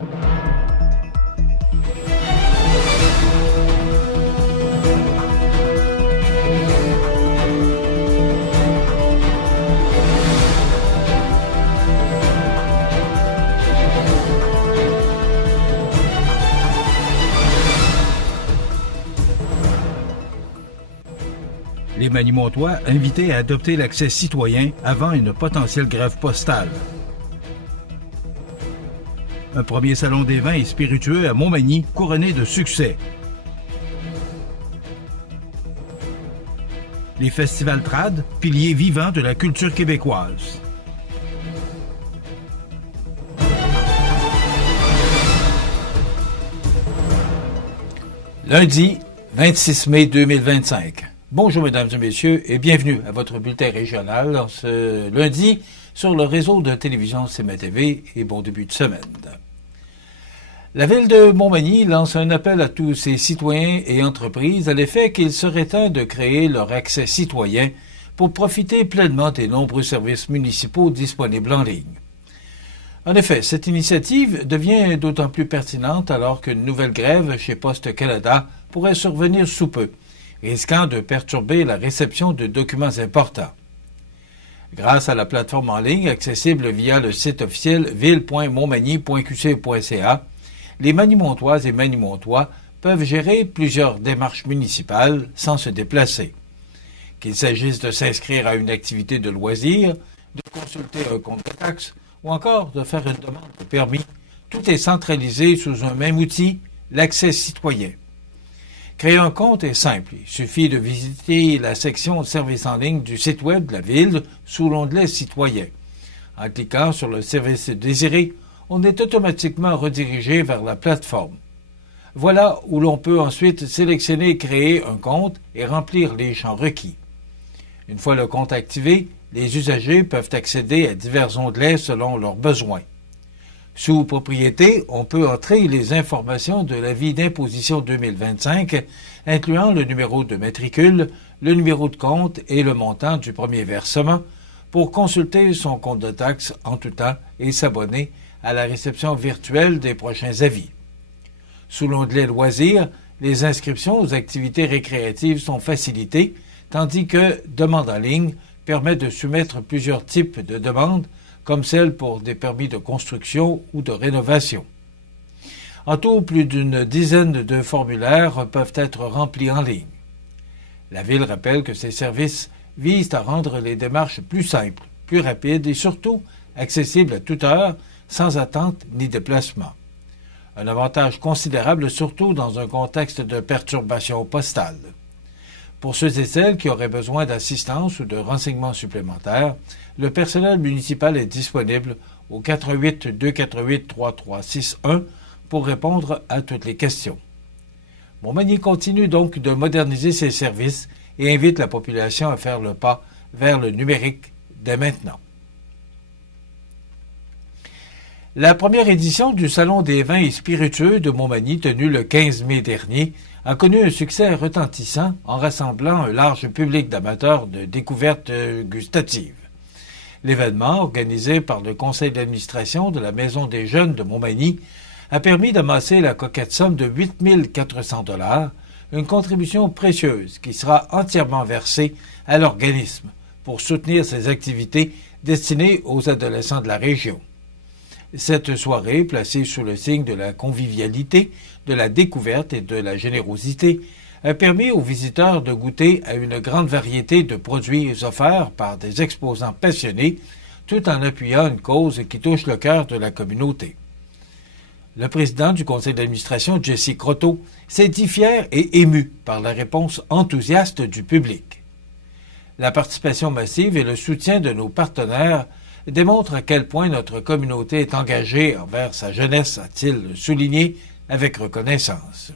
Les Manimontois invités à adopter l'accès citoyen avant une potentielle grève postale. Un premier salon des vins et spiritueux à Montmagny couronné de succès. Les festivals trad, piliers vivants de la culture québécoise. Lundi, 26 mai 2025. Bonjour mesdames et messieurs et bienvenue à votre bulletin régional ce lundi sur le réseau de télévision CMA-TV et bon début de semaine. La ville de Montmagny lance un appel à tous ses citoyens et entreprises à l'effet qu'il serait temps de créer leur accès citoyen pour profiter pleinement des nombreux services municipaux disponibles en ligne. En effet, cette initiative devient d'autant plus pertinente alors qu'une nouvelle grève chez Poste Canada pourrait survenir sous peu, risquant de perturber la réception de documents importants. Grâce à la plateforme en ligne accessible via le site officiel ville.montmagny.qc.ca, les Manimontoises et Manimontois peuvent gérer plusieurs démarches municipales sans se déplacer. Qu'il s'agisse de s'inscrire à une activité de loisir, de consulter un compte de taxe ou encore de faire une demande de permis, tout est centralisé sous un même outil, l'accès citoyen. Créer un compte est simple. Il suffit de visiter la section services en ligne du site web de la Ville sous l'onglet Citoyen. En cliquant sur le service désiré, on est automatiquement redirigé vers la plateforme. Voilà où l'on peut ensuite sélectionner Créer un compte et remplir les champs requis. Une fois le compte activé, les usagers peuvent accéder à divers onglets selon leurs besoins. Sous Propriété, on peut entrer les informations de l'avis d'imposition 2025, incluant le numéro de matricule, le numéro de compte et le montant du premier versement, pour consulter son compte de taxe en tout temps et s'abonner à la réception virtuelle des prochains avis. Sous l'onglet Loisirs, les inscriptions aux activités récréatives sont facilitées, tandis que Demande en ligne permet de soumettre plusieurs types de demandes, comme celles pour des permis de construction ou de rénovation. En tout, plus d'une dizaine de formulaires peuvent être remplis en ligne. La Ville rappelle que ces services visent à rendre les démarches plus simples, plus rapides et surtout accessibles à toute heure, sans attente ni déplacement. Un avantage considérable surtout dans un contexte de perturbation postale. Pour ceux et celles qui auraient besoin d'assistance ou de renseignements supplémentaires, le personnel municipal est disponible au 88 248 3361 pour répondre à toutes les questions. Montmagny continue donc de moderniser ses services et invite la population à faire le pas vers le numérique dès maintenant. La première édition du Salon des vins et spiritueux de Montmagny, tenu le 15 mai dernier, a connu un succès retentissant en rassemblant un large public d'amateurs de découvertes gustatives. L'événement, organisé par le conseil d'administration de la Maison des Jeunes de Montmagny, a permis d'amasser la coquette somme de 8 400 $, une contribution précieuse qui sera entièrement versée à l'organisme pour soutenir ses activités destinées aux adolescents de la région. Cette soirée, placée sous le signe de la convivialité, de la découverte et de la générosité, a permis aux visiteurs de goûter à une grande variété de produits offerts par des exposants passionnés, tout en appuyant une cause qui touche le cœur de la communauté. Le président du conseil d'administration, Jesse Croteau, s'est dit fier et ému par la réponse enthousiaste du public. La participation massive et le soutien de nos partenaires démontrent à quel point notre communauté est engagée envers sa jeunesse, a-t-il souligné avec reconnaissance.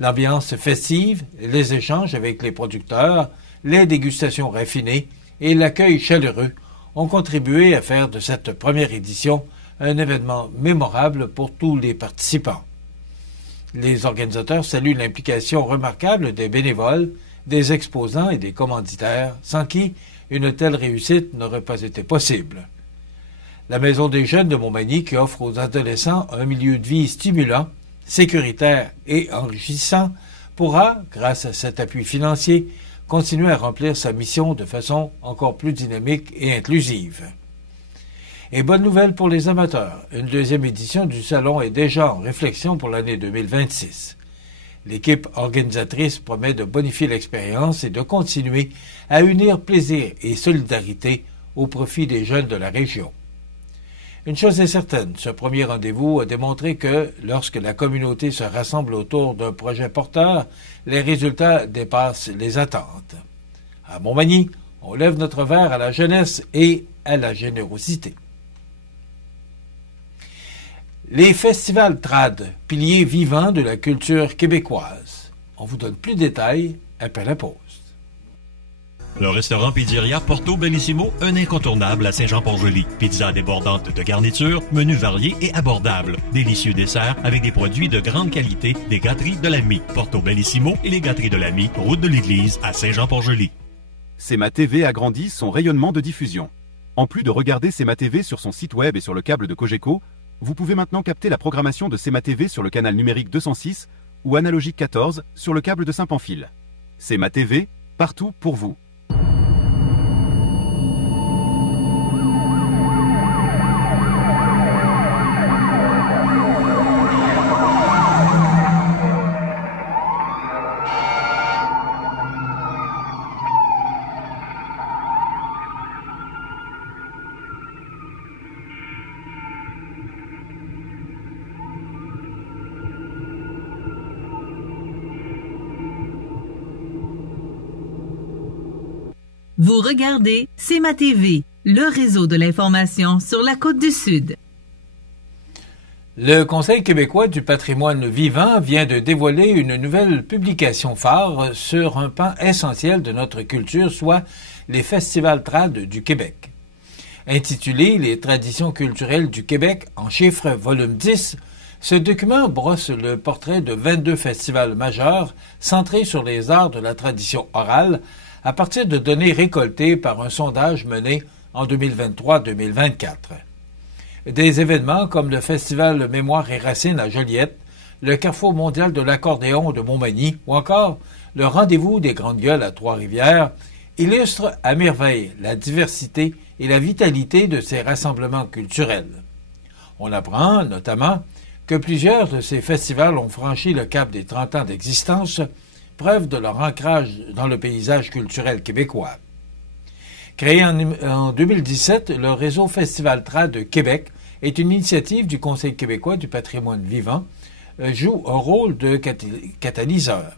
L'ambiance festive, les échanges avec les producteurs, les dégustations raffinées et l'accueil chaleureux ont contribué à faire de cette première édition un événement mémorable pour tous les participants. Les organisateurs saluent l'implication remarquable des bénévoles, des exposants et des commanditaires, sans qui une telle réussite n'aurait pas été possible. La Maison des jeunes de Montmagny, qui offre aux adolescents un milieu de vie stimulant, sécuritaire et enrichissant, pourra, grâce à cet appui financier, continuer à remplir sa mission de façon encore plus dynamique et inclusive. Et bonne nouvelle pour les amateurs, une deuxième édition du salon est déjà en réflexion pour l'année 2026. L'équipe organisatrice promet de bonifier l'expérience et de continuer à unir plaisir et solidarité au profit des jeunes de la région. Une chose est certaine, ce premier rendez-vous a démontré que, lorsque la communauté se rassemble autour d'un projet porteur, les résultats dépassent les attentes. À Montmagny, on lève notre verre à la jeunesse et à la générosité. Les festivals trad, piliers vivants de la culture québécoise. On vous donne plus de détails après la pause. Le restaurant Pizzeria Porto Bellissimo, un incontournable à Saint-Jean-Port-Joli. Pizza débordante de garniture, menus variés et abordables. Délicieux desserts avec des produits de grande qualité des gâteries de l'Ami. Porto Bellissimo et les gâteries de l'Ami, route de l'église à Saint-Jean-Port-Joli. CMA TV agrandit son rayonnement de diffusion. En plus de regarder CMA TV sur son site web et sur le câble de Cogeco, vous pouvez maintenant capter la programmation de CMA TV sur le canal numérique 206 ou analogique 14 sur le câble de Saint-Pamphile. CMA TV, partout pour vous. Vous regardez CMA TV, le réseau de l'information sur la Côte-du-Sud. Le Conseil québécois du patrimoine vivant vient de dévoiler une nouvelle publication phare sur un pan essentiel de notre culture, soit les festivals trad du Québec. Intitulé « Les traditions culturelles du Québec » en chiffres volume 10, ce document brosse le portrait de 22 festivals majeurs centrés sur les arts de la tradition orale, à partir de données récoltées par un sondage mené en 2023-2024. Des événements comme le Festival Mémoire et Racines à Joliette, le Carrefour mondial de l'accordéon de Montmagny ou encore le Rendez-vous des Grandes Gueules à Trois-Rivières illustrent à merveille la diversité et la vitalité de ces rassemblements culturels. On apprend notamment que plusieurs de ces festivals ont franchi le cap des 30 ans d'existence, preuve de leur ancrage dans le paysage culturel québécois. Créé en 2017, le réseau Festival Trad de Québec est une initiative du Conseil québécois du patrimoine vivant, joue un rôle de catalyseur.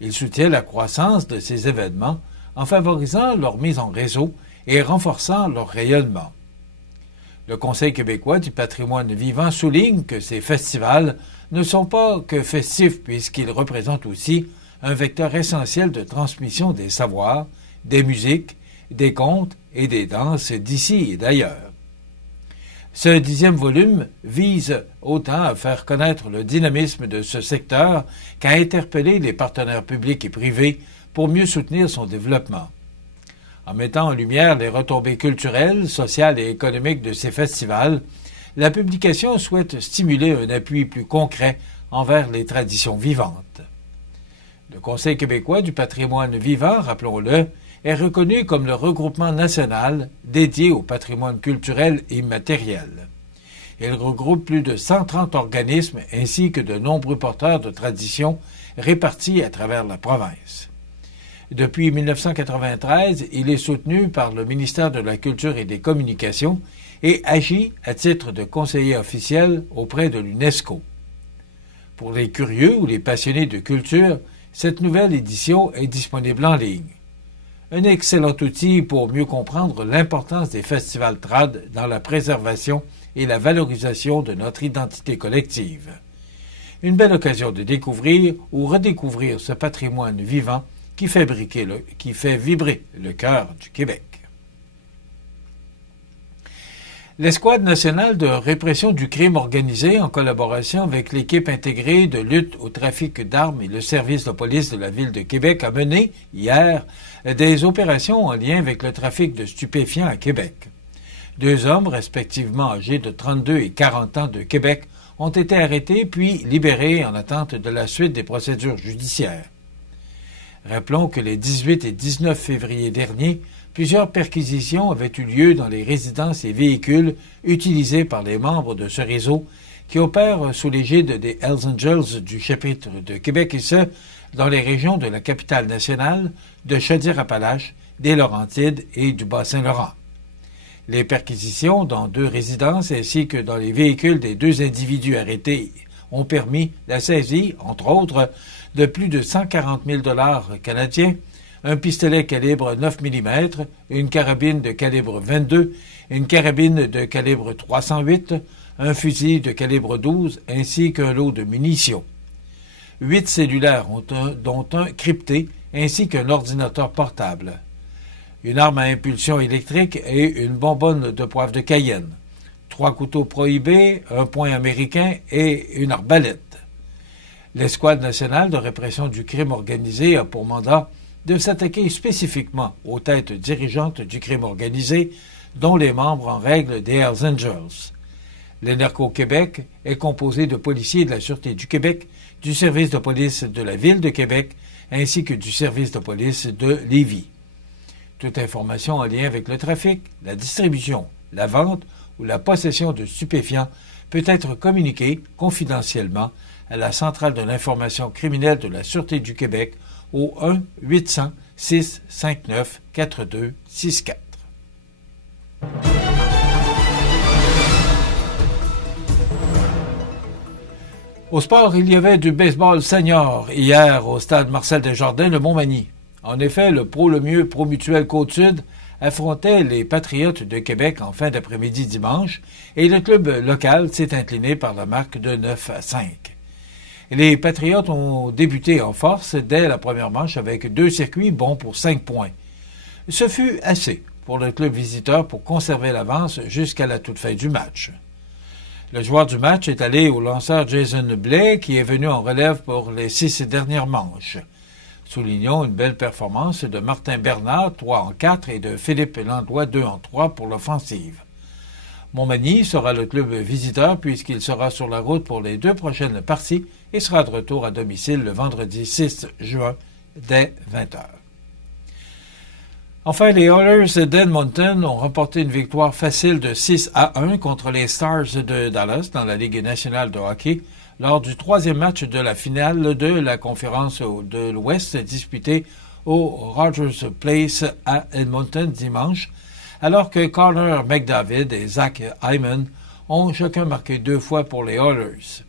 Il soutient la croissance de ces événements en favorisant leur mise en réseau et renforçant leur rayonnement. Le Conseil québécois du patrimoine vivant souligne que ces festivals ne sont pas que festifs puisqu'ils représentent aussi un vecteur essentiel de transmission des savoirs, des musiques, des contes et des danses d'ici et d'ailleurs. Ce 10e volume vise autant à faire connaître le dynamisme de ce secteur qu'à interpeller les partenaires publics et privés pour mieux soutenir son développement. En mettant en lumière les retombées culturelles, sociales et économiques de ces festivals, la publication souhaite stimuler un appui plus concret envers les traditions vivantes. Le Conseil québécois du patrimoine vivant, rappelons-le, est reconnu comme le regroupement national dédié au patrimoine culturel et immatériel. Il regroupe plus de 130 organismes ainsi que de nombreux porteurs de traditions répartis à travers la province. Depuis 1993, il est soutenu par le ministère de la Culture et des Communications et agit à titre de conseiller officiel auprès de l'UNESCO. Pour les curieux ou les passionnés de culture, cette nouvelle édition est disponible en ligne. Un excellent outil pour mieux comprendre l'importance des festivals trad dans la préservation et la valorisation de notre identité collective. Une belle occasion de découvrir ou redécouvrir ce patrimoine vivant qui fait vibrer le cœur du Québec. L'Escouade nationale de répression du crime organisé, en collaboration avec l'équipe intégrée de lutte au trafic d'armes et le service de police de la Ville de Québec, a mené, hier, des opérations en lien avec le trafic de stupéfiants à Québec. 2 hommes, respectivement âgés de 32 et 40 ans de Québec, ont été arrêtés puis libérés en attente de la suite des procédures judiciaires. Rappelons que les 18 et 19 février derniers, plusieurs perquisitions avaient eu lieu dans les résidences et véhicules utilisés par les membres de ce réseau qui opèrent sous l'égide des Hells Angels du chapitre de Québec, et ce, dans les régions de la capitale nationale, de Chaudière-Appalaches, des Laurentides et du Bas-Saint-Laurent. Les perquisitions dans 2 résidences ainsi que dans les véhicules des 2 individus arrêtés ont permis la saisie, entre autres, de plus de 140 000 $ canadiens, un pistolet calibre 9 mm, une carabine de calibre 22, une carabine de calibre 308, un fusil de calibre 12 ainsi qu'un lot de munitions. 8 cellulaires, dont un crypté, ainsi qu'un ordinateur portable. Une arme à impulsion électrique et une bonbonne de poivre de Cayenne. 3 couteaux prohibés, un poing américain et une arbalète. L'Escouade nationale de répression du crime organisé a pour mandat de s'attaquer spécifiquement aux têtes dirigeantes du crime organisé, dont les membres en règle des Hells Angels. L'Énerco-Québec est composé de policiers de la Sûreté du Québec, du service de police de la Ville de Québec, ainsi que du service de police de Lévis. Toute information en lien avec le trafic, la distribution, la vente ou la possession de stupéfiants peut être communiquée confidentiellement à la Centrale de l'information criminelle de la Sûreté du Québec au 1-800-659-4264. Au sport, il y avait du baseball senior hier au stade Marcel Desjardins de Montmagny. En effet, le Pro-Lemieux Pro-Mutuel Côte-Sud affrontait les Patriotes de Québec en fin d'après-midi dimanche et le club local s'est incliné par la marque de 9-5. Les Patriotes ont débuté en force dès la première manche avec 2 circuits bons pour 5 points. Ce fut assez pour le club visiteur pour conserver l'avance jusqu'à la toute fin du match. Le joueur du match est allé au lanceur Jason Blais qui est venu en relève pour les 6 dernières manches. Soulignons une belle performance de Martin Bernard, 3-4, et de Philippe Landois, 2-3 pour l'offensive. Montmagny sera le club visiteur puisqu'il sera sur la route pour les 2 prochaines parties et sera de retour à domicile le vendredi 6 juin dès 20h. Enfin, les Oilers d'Edmonton ont remporté une victoire facile de 6-1 contre les Stars de Dallas dans la Ligue nationale de hockey lors du 3e match de la finale de la conférence de l'Ouest disputée au Rogers Place à Edmonton dimanche, alors que Connor McDavid et Zach Hyman ont chacun marqué 2 fois pour les Oilers.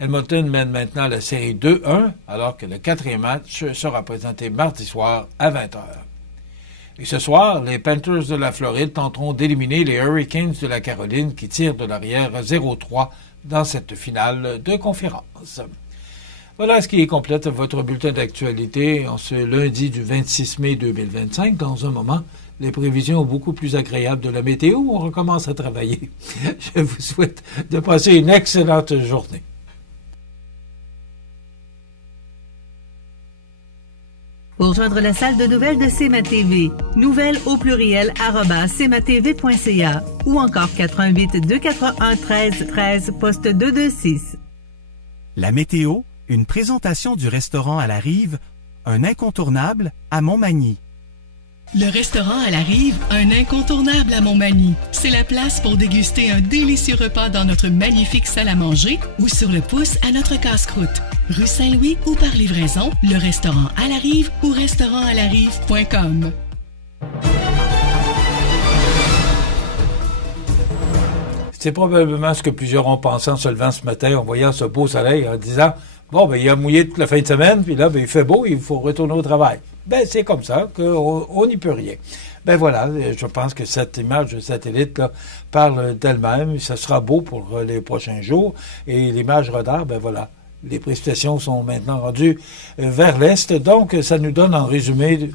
Edmonton mène maintenant la série 2-1, alors que le 4e match sera présenté mardi soir à 20h. Et ce soir, les Panthers de la Floride tenteront d'éliminer les Hurricanes de la Caroline qui tirent de l'arrière 0-3 dans cette finale de conférence. Voilà ce qui complète votre bulletin d'actualité en ce lundi du 26 mai 2025. Dans un moment, les prévisions beaucoup plus agréables de la météo. On recommence à travailler. Je vous souhaite de passer une excellente journée. Pour joindre la salle de nouvelles de CMA-TV, nouvelles au pluriel @cmatv.ca ou encore 88 281 13 13 poste 226. La météo, une présentation du restaurant à la Rive, un incontournable à Montmagny. Le restaurant à la Rive, un incontournable à Montmagny. C'est la place pour déguster un délicieux repas dans notre magnifique salle à manger ou sur le pouce à notre casse-croûte. Rue Saint-Louis ou par livraison, le restaurant à la Rive ou restaurantalarive.com. C'est probablement ce que plusieurs ont pensé en se levant ce matin, en voyant ce beau soleil, en disant « Bon, ben il a mouillé toute la fin de semaine, puis là, ben, il fait beau, il faut retourner au travail. » Ben, c'est comme ça qu'on n'y peut rien. Ben voilà, je pense que cette image de satellite là, parle d'elle-même. Ça sera beau pour les prochains jours. Et l'image radar, ben voilà. Les précipitations sont maintenant rendues vers l'est. Donc, ça nous donne en résumé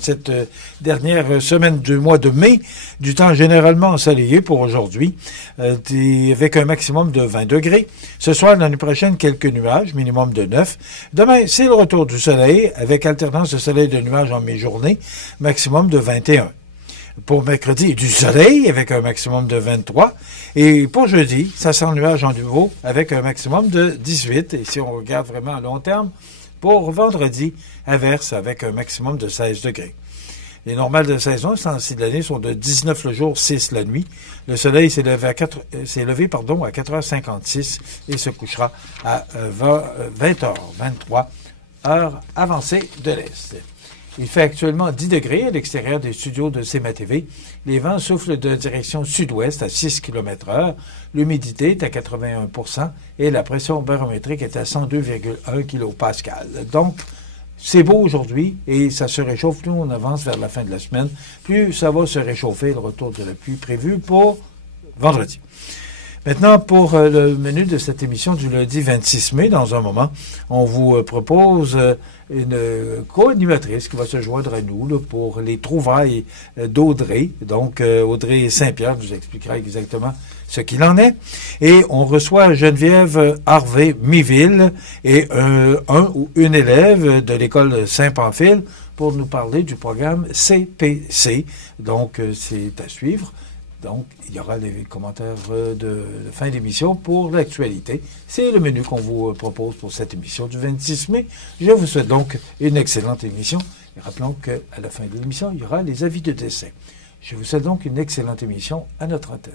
cette dernière semaine du mois de mai, du temps généralement ensoleillé pour aujourd'hui, avec un maximum de 20 degrés. Ce soir, l'année prochaine, quelques nuages, minimum de 9. Demain, c'est le retour du soleil, avec alternance de soleil et de nuages en mi-journée, maximum de 21. Pour mercredi, du soleil avec un maximum de 23. Et pour jeudi, ça sent le nuage en nouveau avec un maximum de 18. Et si on regarde vraiment à long terme, pour vendredi, averse avec un maximum de 16 degrés. Les normales de saison, ce temps-ci de l'année, sont de 19 le jour, 6 la nuit. Le soleil s'est levé à 4h56 et se couchera à 20h23, heure avancée de l'Est. Il fait actuellement 10 degrés à l'extérieur des studios de CMA-TV. Les vents soufflent de direction sud-ouest à 6 km/h. L'humidité est à 81% et la pression barométrique est à 102,1 kPa. Donc, c'est beau aujourd'hui et ça se réchauffe. Plus on avance vers la fin de la semaine, plus ça va se réchauffer. Le retour de la pluie prévu pour vendredi. Maintenant, pour le menu de cette émission du lundi 26 mai, dans un moment, on vous propose une co-animatrice qui va se joindre à nous là, pour les trouvailles d'Audrey. Donc, Audrey Saint-Pierre nous expliquera exactement ce qu'il en est. Et on reçoit Geneviève Harvey-Miville et un ou une élève de l'école Saint-Pamphile pour nous parler du programme CPC. Donc, c'est à suivre. Donc, il y aura des commentaires de fin d'émission pour l'actualité. C'est le menu qu'on vous propose pour cette émission du 26 mai. Je vous souhaite donc une excellente émission. Et rappelons qu'à la fin de l'émission, il y aura les avis de décès. Je vous souhaite donc une excellente émission à notre antenne.